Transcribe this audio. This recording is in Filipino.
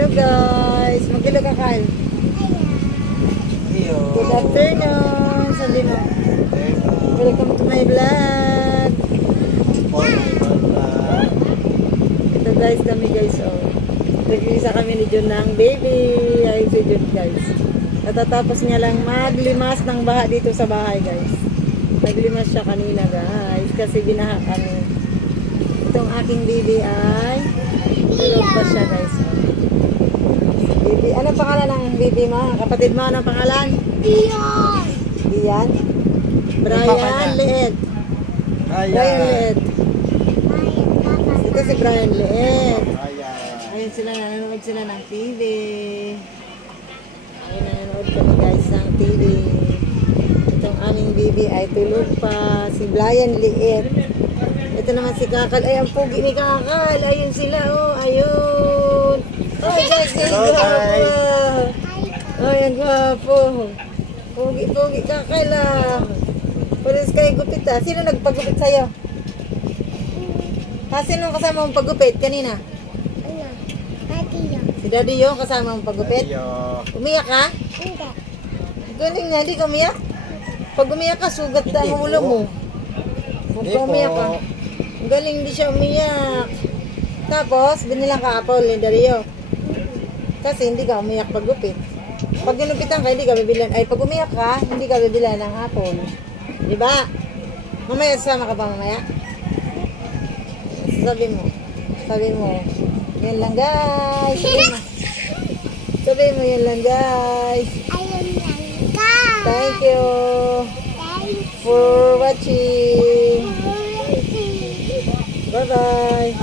Hello guys, mag-hello ka Kyle. Good afternoon, sabi mo. Welcome to my vlog. Ito guys, kami guys, oh. Nag-iisa kami ni Jun ng baby. Ayun si Jun guys. Natatapos niya lang maglimas ng baha dito sa bahay guys. Naglimas siya kanina guys, kasi binaha kami. Itong aking baby ay tulog pa siya guys. Baby, ano pangalan ng baby mo? Kapatid mo, anong pangalan? Dion. Diyan? Brian Liet. Brian Liet. Ito si Brian Liet. Ayun sila, nanonood sila ng TV. Ayun, nanonood kami guys ng TV. Itong aming baby ay tulog pa. Si Brian Liet. Ito naman si Kakal. Ay, ang pugi ni Kakal. Ayun sila, oh. Ayun. Oh guys, ang gwapo. Ay, ang gwapo. Pugi-pugi Kakal ah. Pares kayo gupit ah. Sino nagpagupit sa'yo? Sino kasama mong pagupit kanina? Si Daddy yung kasama mong pagupit? Umiyak ka? Hindi. Galing nga, hindi ka umiyak? Pag umiyak ka, sugat na ang ulo mo. Huwag ka umiyak ka. Galing, hindi siya umiyak. Tapos, binilang ka apple ni Dario. Kasi hindi ka umiyak pag gupit. Pag ginupitan ka, hindi ka bibilan. Ay, pag umiyak ka, hindi ka bibilan ng apple. Diba? Mamaya, sasama ka pa mamaya? Sabi mo. Yan lang guys. Sabi mo, yan lang guys. Ayun lang ka. Thank you Thank for watching. you. Bye-bye.